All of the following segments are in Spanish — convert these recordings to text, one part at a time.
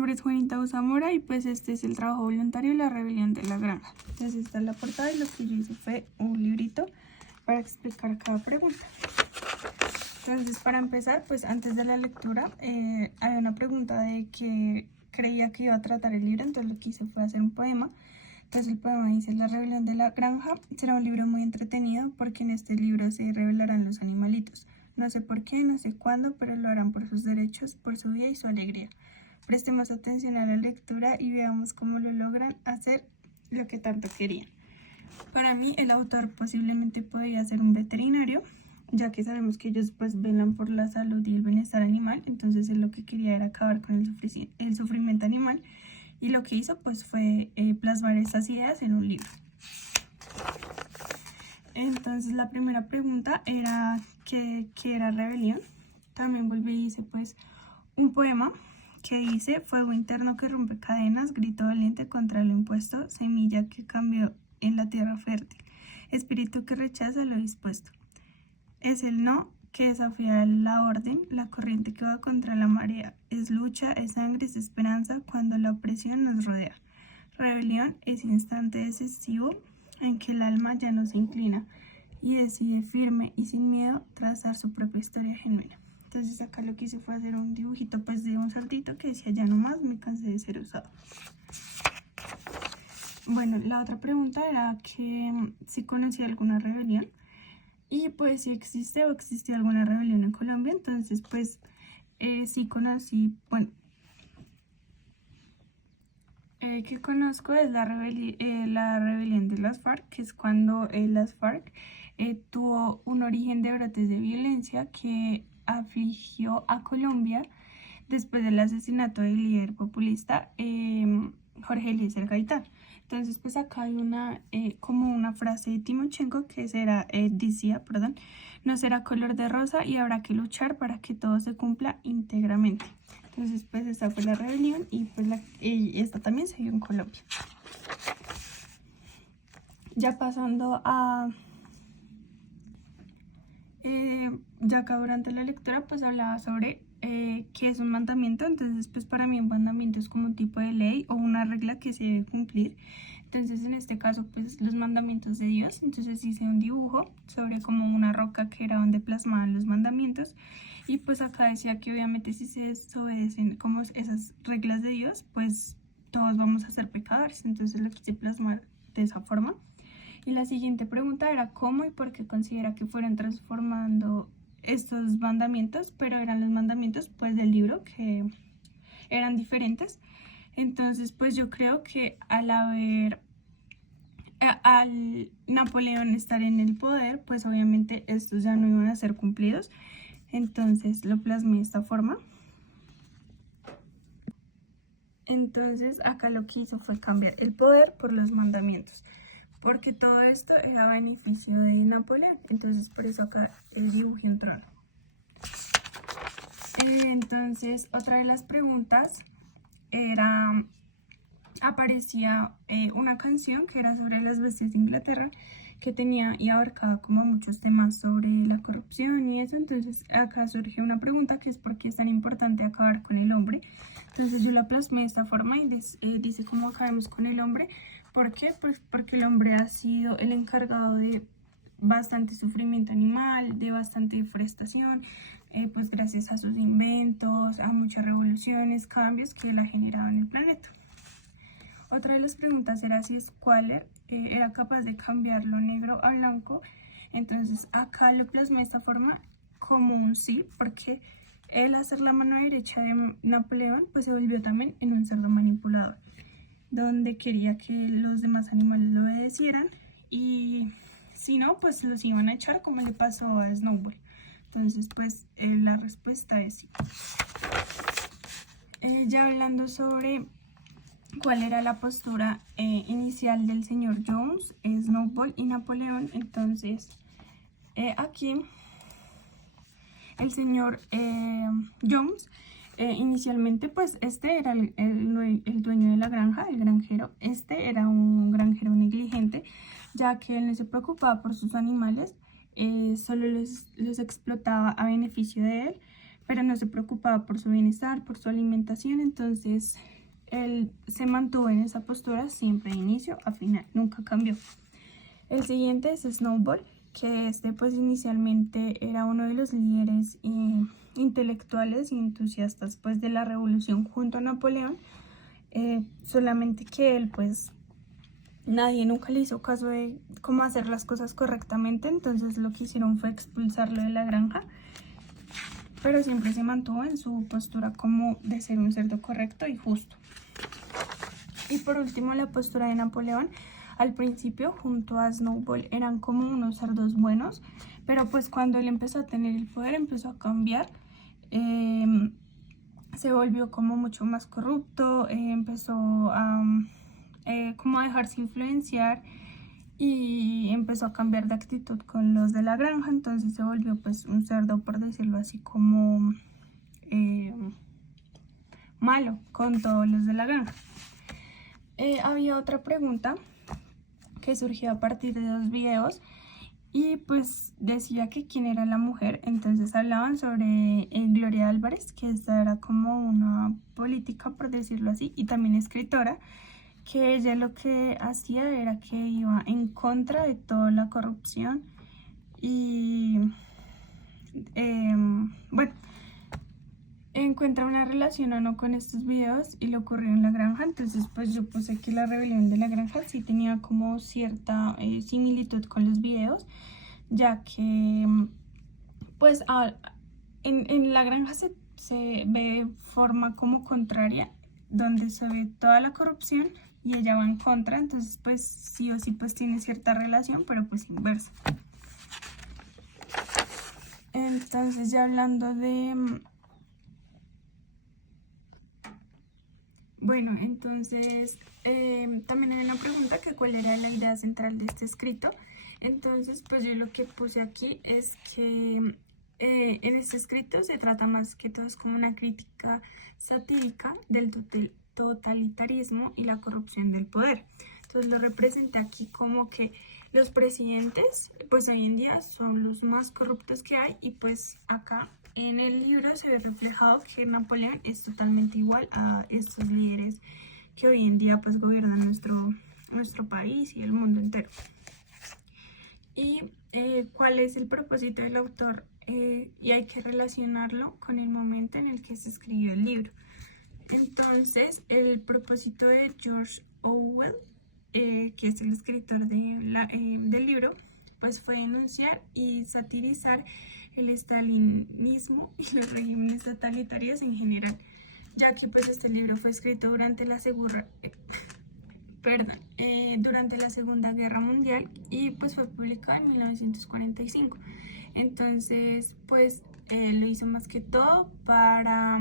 nombre es Juanita Zamora y pues este es el trabajo voluntario La rebelión de la granja. Entonces esta es la portada y lo que yo hice fue un librito para explicar cada pregunta. Entonces para empezar, pues antes de la lectura había una pregunta de que creía que iba a tratar el libro, entonces lo que hice fue hacer un poema. Entonces el poema dice: La rebelión de la granja será un libro muy entretenido porque en este libro se revelarán los animalitos. No sé por qué, no sé cuándo, pero lo harán por sus derechos, por su vida y su alegría. Prestemos atención a la lectura y veamos cómo lo logran hacer lo que tanto querían. Para mí el autor posiblemente podría ser un veterinario, ya que sabemos que ellos pues velan por la salud y el bienestar animal. Entonces él lo que quería era acabar con el sufrimiento animal, y lo que hizo pues fue plasmar estas ideas en un libro. Entonces la primera pregunta era ¿qué era rebelión? También volví y hice pues un poema que dice: fuego interno que rompe cadenas, grito valiente contra lo impuesto, semilla que cambió en la tierra fértil, espíritu que rechaza lo dispuesto. Es el no que desafía la orden, la corriente que va contra la marea. Es lucha, es sangre, es esperanza cuando la opresión nos rodea. Rebelión es instante decisivo en que el alma ya no se inclina y decide firme y sin miedo trazar su propia historia genuina. Entonces acá lo que hice fue hacer un dibujito pues de un cerdito que decía: ya no más, me cansé de ser usado. Bueno, la otra pregunta era que si conocía alguna rebelión, y pues si existe o existió alguna rebelión en Colombia. Entonces pues sí conocí, bueno, que conozco es la rebelión de las FARC, que es cuando las FARC tuvo un origen de brotes de violencia que afligió a Colombia después del asesinato del líder populista Jorge Eliezer Gaitán. Entonces pues acá hay como una frase de Timochenko que decía, no será color de rosa y habrá que luchar para que todo se cumpla íntegramente. Entonces pues esta fue la rebelión y pues esta también se dio en Colombia. Ya pasando a... ya acá durante la lectura pues hablaba sobre qué es un mandamiento. Entonces pues para mí un mandamiento es como un tipo de ley o una regla que se debe cumplir. Entonces en este caso pues los mandamientos de Dios. Entonces hice un dibujo sobre como una roca que era donde plasmaban los mandamientos, y pues acá decía que obviamente si se desobedecen como esas reglas de Dios pues todos vamos a ser pecadores. Entonces lo quise plasmar de esa forma. Y la siguiente pregunta era cómo y por qué considera que fueron transformando estos mandamientos, pero eran los mandamientos pues del libro que eran diferentes. Entonces pues yo creo que al Napoleón estar en el poder, pues obviamente estos ya no iban a ser cumplidos. Entonces lo plasmé de esta forma. Entonces acá lo que hizo fue cambiar el poder por los mandamientos, porque todo esto era a beneficio de Napoleón. Entonces por eso acá el dibujé un trono. Entonces otra de las preguntas era, aparecía una canción que era sobre las bestias de Inglaterra, que tenía y abarcaba como muchos temas sobre la corrupción y eso. Entonces acá surge una pregunta que es ¿por qué es tan importante acabar con el hombre? Entonces yo la plasmé de esta forma y dice cómo acabemos con el hombre. ¿Por qué? Pues porque el hombre ha sido el encargado de bastante sufrimiento animal, de bastante deforestación, pues gracias a sus inventos, a muchas revoluciones, cambios que él ha generado en el planeta. Otra de las preguntas era si Squaller era capaz de cambiar lo negro a blanco. Entonces acá lo plasmé de esta forma como un sí, porque él hacer la mano derecha de Napoleón pues se volvió también en un cerdo manipulador, donde quería que los demás animales lo obedecieran, y si no pues los iban a echar, como le pasó a Snowball. Entonces pues la respuesta es sí. Ya hablando sobre cuál era la postura inicial del señor Jones, Snowball y Napoleón. Entonces aquí el señor Jones inicialmente pues este era el dueño de la granja, el granjero. Este era un granjero negligente, ya que él no se preocupaba por sus animales, solo los explotaba a beneficio de él. pero no se preocupaba por su bienestar, por su alimentación. Entonces él se mantuvo en esa postura siempre de inicio a final, nunca cambió. El siguiente es Snowball, que pues inicialmente era uno de los líderes intelectuales y entusiastas pues de la revolución junto a Napoleón, solamente que él pues nadie nunca le hizo caso de cómo hacer las cosas correctamente, entonces lo que hicieron fue expulsarlo de la granja, pero siempre se mantuvo en su postura como de ser un cerdo correcto y justo. Y por último, la postura de Napoleón. Al principio, junto a Snowball, eran como unos cerdos buenos, pero pues cuando él empezó a tener el poder, empezó a cambiar. Se volvió como mucho más corrupto, empezó a como a dejarse influenciar y empezó a cambiar de actitud con los de la granja. Entonces se volvió pues un cerdo, por decirlo así, como malo con todos los de la granja. Había otra pregunta que surgió a partir de 2 videos y pues decía que quién era la mujer. Entonces hablaban sobre Gloria Álvarez, que esta era como una política, por decirlo así, y también escritora, que ella lo que hacía era que iba en contra de toda la corrupción y bueno, encuentra una relación o no con estos videos y le ocurrió en la granja. Entonces pues yo puse que la rebelión de la granja sí tenía como cierta similitud con los videos, ya que pues en la granja se ve de forma como contraria, donde se ve toda la corrupción y ella va en contra. Entonces pues sí o sí pues tiene cierta relación, pero pues inversa. Entonces ya hablando de bueno, entonces también hay una pregunta que cuál era la idea central de este escrito. Entonces pues yo lo que puse aquí es que en este escrito se trata más que todo es como una crítica satírica del totalitarismo y la corrupción del poder. Entonces lo representé aquí como que los presidentes pues hoy en día son los más corruptos que hay, y pues acá en el libro se ve reflejado que Napoleón es totalmente igual a estos líderes que hoy en día pues gobiernan nuestro país y el mundo entero. Y cuál es el propósito del autor, y hay que relacionarlo con el momento en el que se escribió el libro. Entonces el propósito de George Orwell, que es el escritor del libro, pues fue denunciar y satirizar el estalinismo y los regímenes totalitarios en general, ya que pues este libro fue escrito durante la durante la Segunda Guerra Mundial y pues fue publicado en 1945. Entonces pues lo hizo más que todo para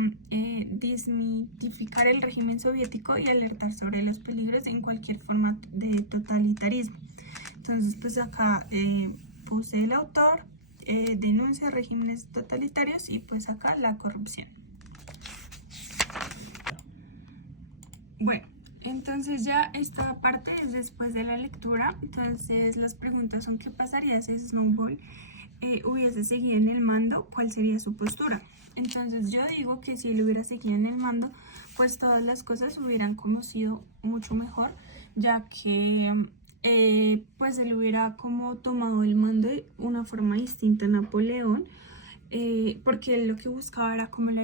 desmitificar el régimen soviético y alertar sobre los peligros en cualquier forma de totalitarismo. Entonces pues acá puse el autor, denuncia regímenes totalitarios y pues acá la corrupción. Bueno, entonces ya esta parte es después de la lectura. Entonces las preguntas son: ¿qué pasaría si Snowball hubiese seguido en el mando? ¿Cuál sería su postura? Entonces yo digo que si él hubiera seguido en el mando, pues todas las cosas hubieran como sido mucho mejor, ya que pues él hubiera como tomado el mando de una forma distinta a Napoleón, porque él lo que buscaba era como la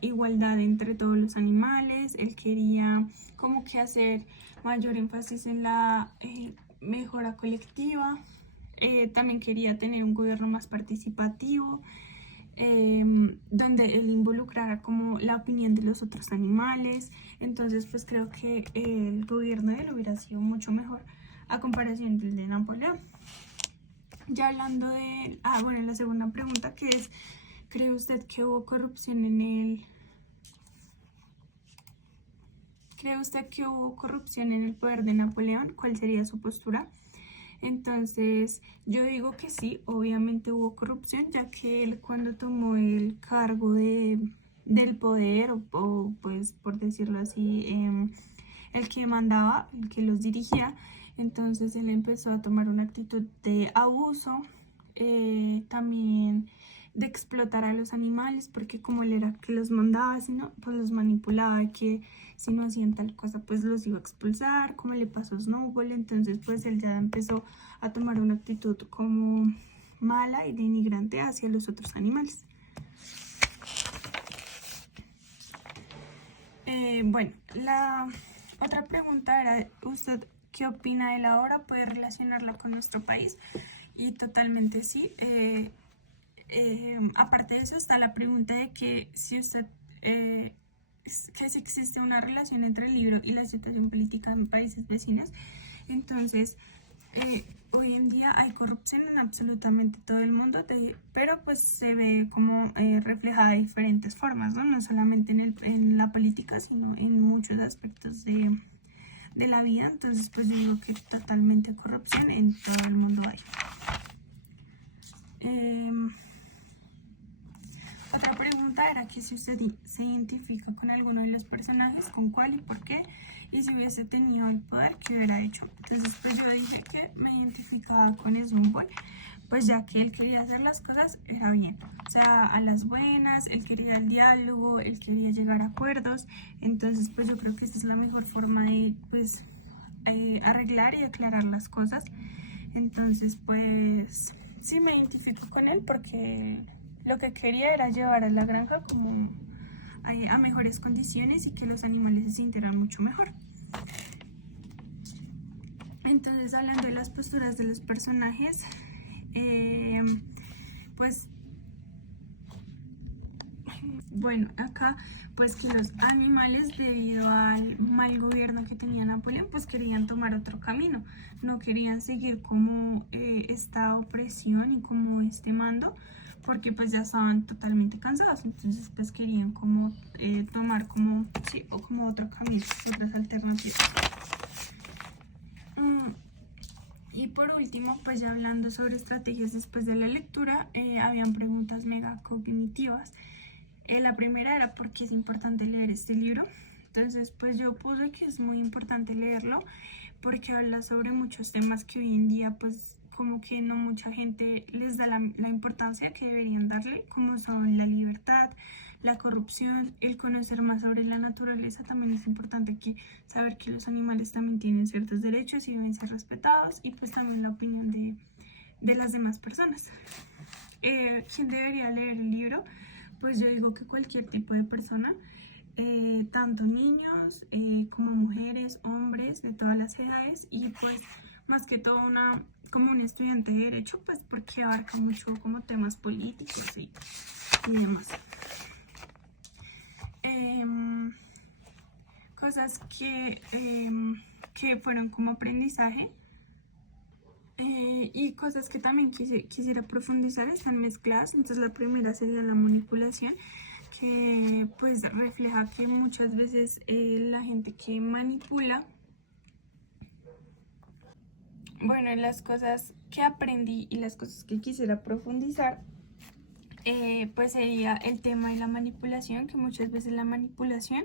igualdad entre todos los animales. Él quería como que hacer mayor énfasis en la mejora colectiva. También quería tener un gobierno más participativo, donde él involucrara como la opinión de los otros animales. Entonces pues creo que el gobierno de él hubiera sido mucho mejor a comparación del de Napoleón. Ya hablando de bueno, la segunda pregunta, que es: ¿cree usted que hubo corrupción en el poder de Napoleón? ¿Cuál sería su postura? Entonces yo digo que sí, obviamente hubo corrupción, ya que él cuando tomó el cargo del poder, o pues por decirlo así, el que mandaba, el que los dirigía, entonces él empezó a tomar una actitud de abuso. También de explotar a los animales, porque como él era que los mandaba, sino, pues los manipulaba, que si no hacían tal cosa, pues los iba a expulsar, como le pasó a Snowball. Entonces pues él ya empezó a tomar una actitud como mala y denigrante hacia los otros animales. Bueno, la otra pregunta era, ¿usted qué opina de la hora? ¿Puede relacionarla con nuestro país? Y totalmente sí. Aparte de eso está la pregunta de que si usted, que si existe una relación entre el libro y la situación política en países vecinos. Entonces, hoy en día hay corrupción en absolutamente todo el mundo, pero pues se ve como reflejada de diferentes formas, ¿no? No solamente en la política, sino en muchos aspectos de la vida. Entonces pues yo digo que totalmente corrupción en todo el mundo hay. Otra pregunta era que si usted se identifica con alguno de los personajes, con cuál y por qué, y si hubiese tenido el poder, ¿qué hubiera hecho? Entonces pues yo dije que me identificaba con Snowball, pues ya que él quería hacer las cosas, era bien, o sea, a las buenas, él quería el diálogo, él quería llegar a acuerdos. Entonces pues yo creo que esta es la mejor forma de pues arreglar y aclarar las cosas. Entonces pues sí me identifico con él porque lo que quería era llevar a la granja como a mejores condiciones y que los animales se sintieran mucho mejor. Entonces, hablando de las posturas de los personajes, pues bueno, acá pues que los animales, debido al mal gobierno que tenía Napoleón, pues querían tomar otro camino, no querían seguir como esta opresión y como este mando, porque pues ya estaban totalmente cansados. Entonces pues querían como tomar como, sí, o como otro camino, otras alternativas. Y por último, pues ya hablando sobre estrategias después de la lectura, habían preguntas mega cognitivas. La primera era por qué es importante leer este libro. Entonces pues yo puse que es muy importante leerlo porque habla sobre muchos temas que hoy en día pues como que no mucha gente les da la importancia que deberían darle, como son la libertad, la corrupción, el conocer más sobre la naturaleza. También es importante que saber que los animales también tienen ciertos derechos y deben ser respetados, y pues también la opinión de las demás personas. ¿Quién debería leer el libro? Pues yo digo que cualquier tipo de persona, tanto niños como mujeres, hombres de todas las edades, y pues más que todo como un estudiante de derecho, pues porque abarca mucho como temas políticos y demás. Cosas que fueron como aprendizaje. Y cosas que también quisiera profundizar están mezcladas. Entonces la primera sería la manipulación, que pues refleja que muchas veces la gente que manipula, bueno, las cosas que aprendí y las cosas que quisiera profundizar, pues sería el tema de la manipulación, que muchas veces la manipulación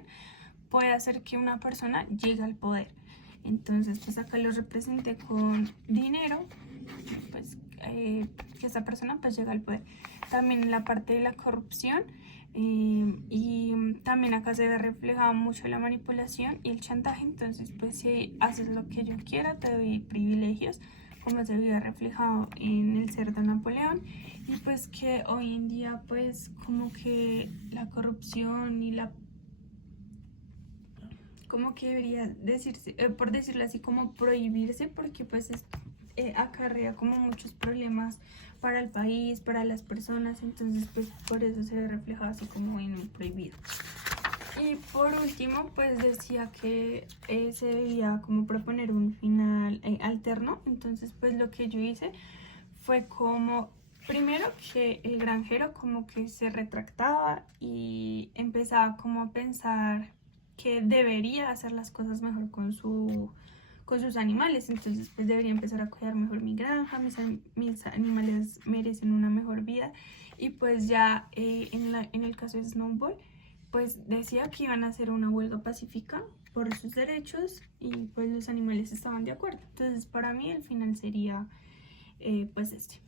puede hacer que una persona llegue al poder. Entonces pues acá lo representé con dinero, pues que esa persona pues llega al poder. También la parte de la corrupción, y también acá se ve reflejado mucho la manipulación y el chantaje. Entonces pues si haces lo que yo quiera te doy privilegios, como se veía reflejado en el ser de Napoleón. Y pues que hoy en día pues como que la corrupción y la, como que debería decirse, por decirlo así, como prohibirse, porque pues acarrea como muchos problemas para el país, para las personas. Entonces pues por eso se ve reflejado así como en el prohibido. Y por último pues decía que se debía como proponer un final alterno. Entonces pues lo que yo hice fue como primero que el granjero como que se retractaba y empezaba como a pensar que debería hacer las cosas mejor con sus animales. Entonces pues debería empezar a cuidar mejor mi granja, mis animales merecen una mejor vida. Y pues ya en el caso de Snowball pues decía que iban a hacer una huelga pacífica por sus derechos, y pues los animales estaban de acuerdo. Entonces para mí el final sería pues este.